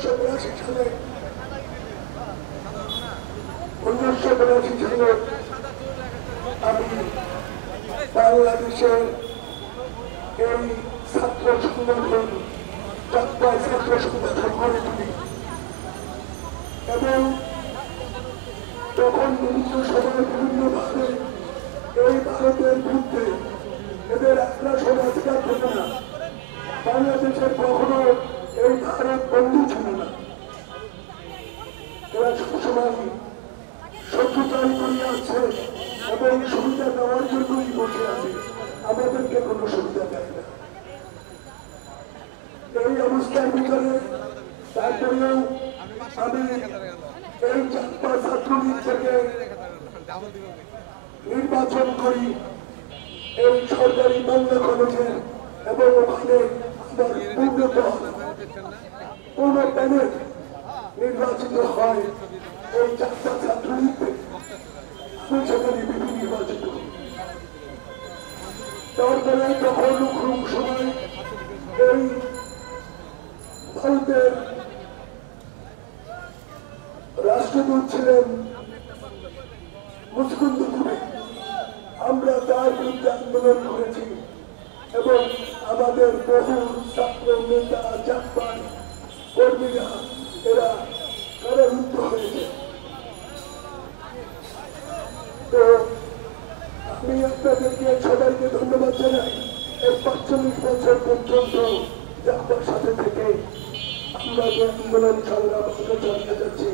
1982 সালে 1982 সালে আমি বাংলাদেশের এই ছাত্র সংগঠন চাকমা ছাত্র সংগঠন গড়ে তুলি এবং তখন বিভিন্ন সময় বিভিন্নভাবে এই ভারতের বিরুদ্ধে এদের একটা সমাজ থাকবে না। বাংলাদেশের কখনো এই ভারত বন্ধু ছিল না, এরা সবসময় শত্রুতাই করে আসছে এবং সুবিধা দেওয়ার জন্যই বসে আছে, আমাদেরকে কোনো সুবিধা দেয় না। এই অবস্থার ভিতরে তারপরেও আমি এই চাকমা ছাত্রলীগ থেকে নির্বাচন করি এই সরকারি বাংলা কলেজের এবং ওখানে আমার পূর্ণ প্যানেল নির্বাচিত হয় এই চাকমা ছাত্রলীগ থেকে। আমি সেখানে বিপি নির্বাচিত হই। তারপরে তখন সময় এই ভারতের রাষ্ট্রদূত ছিলেন মুচকুন্দ কুরে, আমরা তার বিরুদ্ধে আন্দোলন করেছি এবং আমাদের বহু ছাত্র নেতা চাকমার কর্মীরা এরা কারারুদ্ধ হয়েছে। তো আমি আপনাদেরকে সবাইকে ধন্যবাদ জানাই। এই ৪৫ বছর পর্যন্ত চাকমার সাথে থেকে আমরা যে আন্দোলন সংগ্রাম চালিয়ে যাচ্ছি,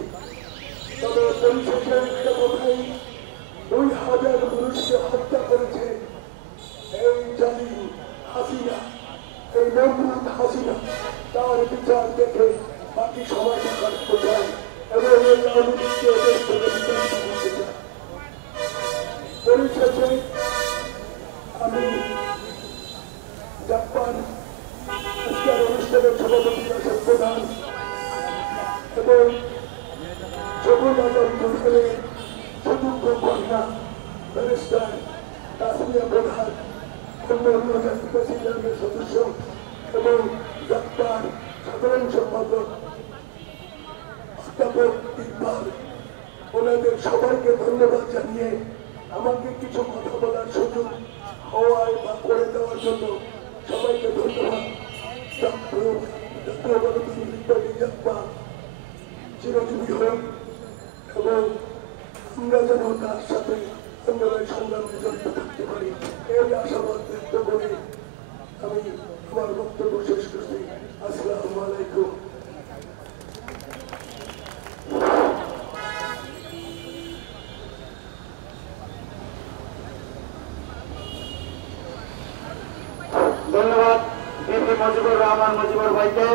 তবে পরিশেষে একটা কথাই, ২০০০ মানুষকে হত্যা করেছে এই জালিম হাসিনা, এই নমরুদ হাসিনা। তার বিচার দেখে বাকি সবাই করতে চায় এবং এই আওয়ামী লীগকে দেশ থেকে বিতাড়িত করতে চায়। পরিশেষে আমি চাকমার আজকের অনুষ্ঠানের সভাপতি রাশেদ প্রধান এবং সকল আলম দুর্গের চতুর্থ কন্যা ব্যারিস্টার তাসমিয়া প্রধান, অন্যান্য জাতীয় সদস্য এবং চাকমার সাধারণ সম্পাদক অধ্যাপক ইকবাল, ওনাদের সবাইকে ধন্যবাদ জানিয়ে আমাকে কিছু কথা বলার সুযোগ হওয়ায় বা করে দেওয়ার জন্য সবাইকে ধন্যবাদ। জাতীয়তাবাদী পার্টি চাকমা চিরজীবী হোক এবং আমরা যেন তার সাথে আন্দোলন সংগ্রামে জড়িত থাকতে পারি, এই আশাবাদ ব্যক্ত করে আমি আমার বক্তব্য শেষ করছি। আসসালামু আলাইকুম। ধন্যবাদ বিপি মুজিবুর রহমান মুজিবুর ভাইকে।